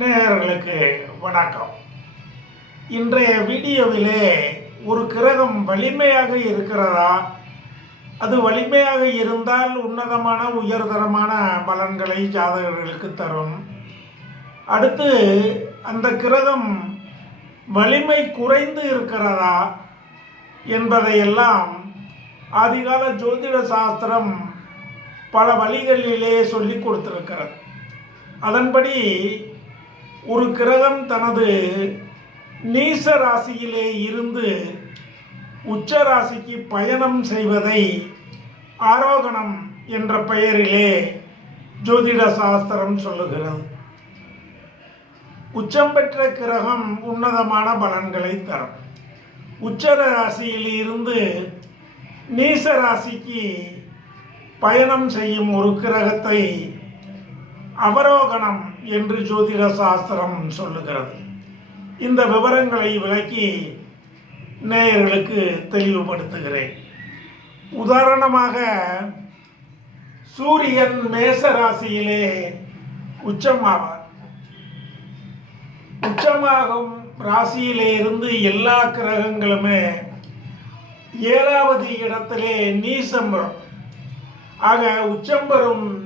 நேயர்களுக்கு வணக்கம். இன்றைய வீடியோவிலே ஒரு கிரகம் வலிமையாக இருக்கிறதா? அது வலிமையாக இருந்தால் உன்னதமான உயர்தரமான பலன்களை ஜாதகர்களுக்கு தரும். அடுத்து அந்த கிரகம் வலிமை குறைந்து இருக்கிறதா என்பதையெல்லாம் ஆதிகால ஜோதிட சாஸ்திரம் பல வழிகளிலே சொல்லி கொடுத்திருக்கிறது. அதன்படி ஒரு கிரகம் தனது நீச ராசியிலே இருந்து உச்ச ராசிக்கு பயணம் செய்வதை ஆரோகணம் என்ற பெயரிலே ஜோதிட சாஸ்திரம் சொல்லுகிறது. உச்சம் பெற்ற கிரகம் உன்னதமான பலன்களை தரும். உச்ச ராசியில் இருந்து நீச ராசிக்கு பயணம் செய்யும் ஒரு கிரகத்தை அவரோகணம் என்று ஜோதிட சாஸ்திரம் சொல்லுகிறது. இந்த விவரங்களை விளக்கி நேயர்களுக்கு தெளிவுபடுத்துகிறேன். உதாரணமாக சூரியன் மேச ராசியிலே உச்சமாவார். உச்சமாகும் ராசியிலே இருந்து எல்லா கிரகங்களுமே ஏழாவது இடத்திலே நீசம் வரும். ஆக உச்சம் பெறும்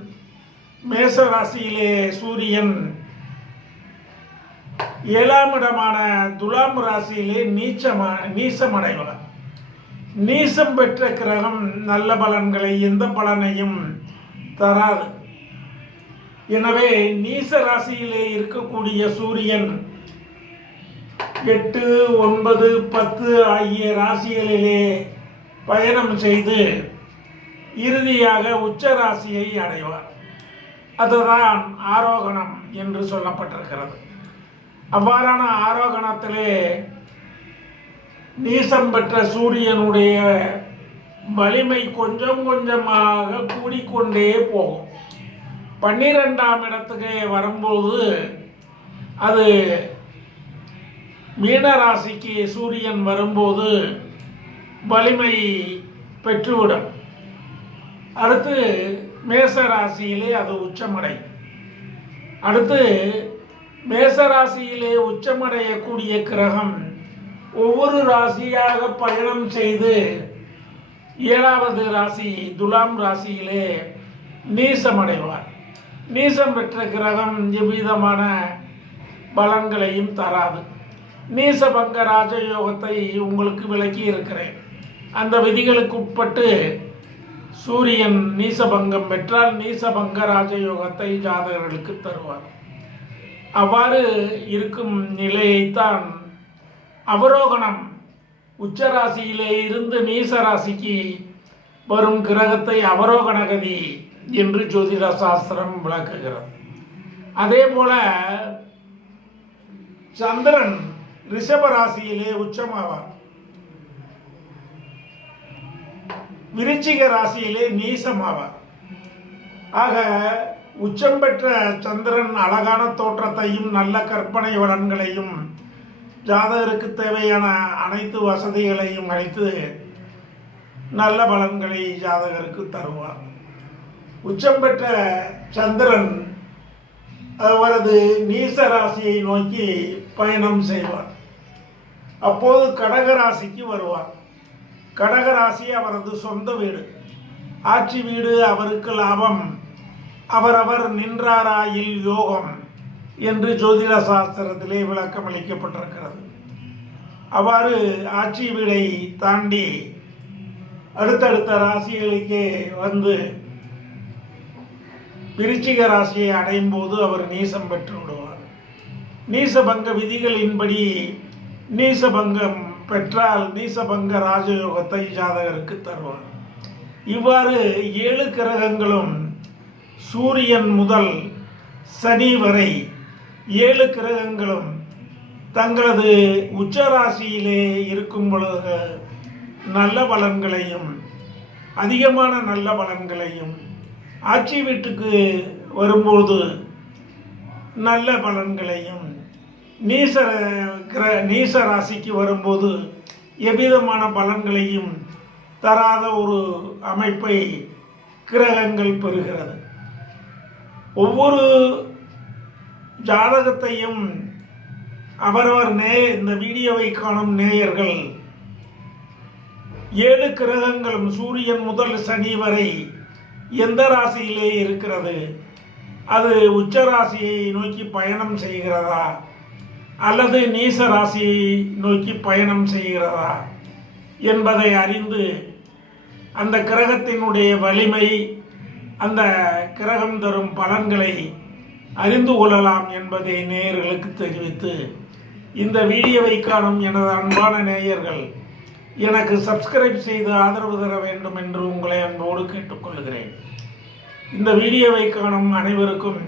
மேச ராசியிலே சூரியன். ஏழாம் இடமான துலாம் ராசியிலே நீச்சமா நீசமடைவார் நீசம் பெற்ற கிரகம் நல்ல பலன்களை எந்த பலனையும் தராது. எனவே நீச ராசியிலே இருக்கக்கூடிய சூரியன் எட்டு ஒன்பது பத்து ஆகிய ராசிகளிலே பயணம் செய்து இறுதியாக உச்ச ராசியை அடைவார். அதுதான் ஆரோகணம் என்று சொல்லப்பட்டிருக்கிறது. அவ்வாறான ஆரோகணத்திலே நீசம் பெற்ற சூரியனுடைய வலிமை கொஞ்சம் கொஞ்சமாக கூடிக்கொண்டே போகும். பன்னிரெண்டாம் இடத்துக்கு வரும்போது அது மீனராசிக்கு சூரியன் வரும்போது வலிமை பெற்றுவிடும். அடுத்து மேச ராசியிலே அது உச்சமடை. அடுத்து மேச ராசியிலே உச்சமடையக்கூடிய கிரகம் ஒவ்வொரு ராசியாக பயணம் செய்து ஏழாவது ராசி துலாம் ராசியிலே நீசமடைவார். நீசம் பெற்ற கிரகம் எவ்விதமான பலன்களையும் தராது. நீசபங்க ராஜயோகத்தை உங்களுக்கு விளக்கி இருக்கிறேன் அந்த விதிகளுக்கு உட்பட்டு சூரியன் நீசபங்கம் பெற்றால் நீசபங்க ராஜயோகத்தை ஜாதகர்களுக்கு தருவார். அவ்வாறு இருக்கும் நிலையைத்தான் அவரோகணம். உச்சராசியிலே இருந்து நீசராசிக்கு வரும் கிரகத்தை அவரோகணகதி என்று ஜோதிட சாஸ்திரம் விளக்குகிறது. அதே போல சந்திரன் ரிஷப ராசியிலே உச்சமாவார். விருச்சிக ராசியிலே நீசமாவார். ஆக உச்சம் பெற்ற சந்திரன் அழகான தோற்றத்தையும் நல்ல கற்பனை வளன்களையும் ஜாதகருக்கு தேவையான அனைத்து வசதிகளையும் அளித்து நல்ல பலன்களை ஜாதகருக்கு தருவார். உச்சம் பெற்ற சந்திரன் அவரது நீச ராசியை நோக்கி பயணம் செய்வார். அப்போது கடகராசிக்கு வருவார். கடகராசி அவரது சொந்த வீடு. ஆட்சி வீடு அவருக்கு லாபம். அவரவர் நின்றாராயில் யோகம் என்று ஜோதிட சாஸ்திரத்திலே விளக்கம் அளிக்கப்பட்டிருக்கிறது. அவ்வாறு ஆட்சி வீடை தாண்டி அடுத்தடுத்த ராசிகளுக்கு வந்து விருச்சிக ராசியை அடையும் போது அவர் நீசம் பெற்று விடுவார். நீசபங்க விதிகளின்படி நீசபங்கம் பெற்றால் நீசபங்க ராஜயோகத்தை ஜாதகருக்கு தருவார். இவ்வாறு ஏழு கிரகங்களும் சூரியன் முதல் சனி வரை ஏழு கிரகங்களும் தங்களது உச்சராசியிலே இருக்கும் பொழுது நல்ல பலன்களையும் அதிகமான நல்ல பலன்களையும் ஆட்சி வீட்டுக்கு வரும்போது நல்ல பலன்களையும் நீச கிர நீச ராசிக்கு வரும்போது எவ்விதமான பலன்களையும் தராத ஒரு அமைப்பை கிரகங்கள் பெறுகிறது. ஒவ்வொரு ஜாதகத்தையும் அவரவர் நே இந்த வீடியோவை காணும் நேயர்கள் ஏழு கிரகங்களும் சூரியன் முதல் சனி வரை எந்த ராசியிலே இருக்கிறது? அது உச்ச ராசியை நோக்கி பயணம் செய்கிறதா? அல்லது நீச ராசியை நோக்கி பயணம் செய்கிறதா என்பதை அறிந்து அந்த கிரகத்தினுடைய வலிமை அந்த கிரகம் தரும் பலன்களை அறிந்து கொள்ளலாம் என்பதை நேயர்களுக்கு தெரிவித்து இந்த வீடியோவை காணும் எனது அன்பான நேயர்கள் எனக்கு சப்ஸ்கிரைப் செய்து ஆதரவு தர வேண்டும் என்று உங்களை அன்போடு கேட்டுக்கொள்கிறேன். இந்த வீடியோவை காணும் அனைவருக்கும்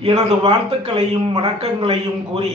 எனது வாழ்த்துக்களையும் வணக்கங்களையும் கூறி